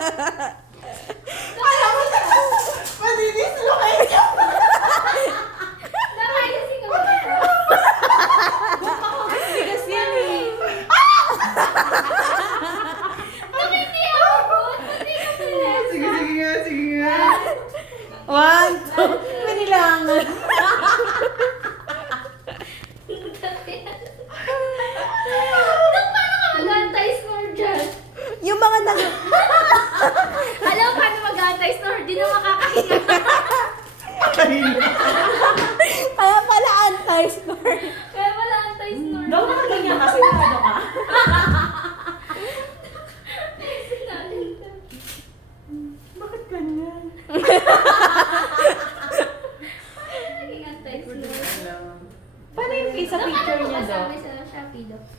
Alam mo, madidislocate. Nakayasi ka ba? Bigas yan eh. Hindi ako. Hindi ka pala. Sige nga. 1, 2, manilangan. Nung paano ka mag-anti-snore dyan? Yung mga Alam mo paano mag-anti-snore? Di na makakahinga. Ayun.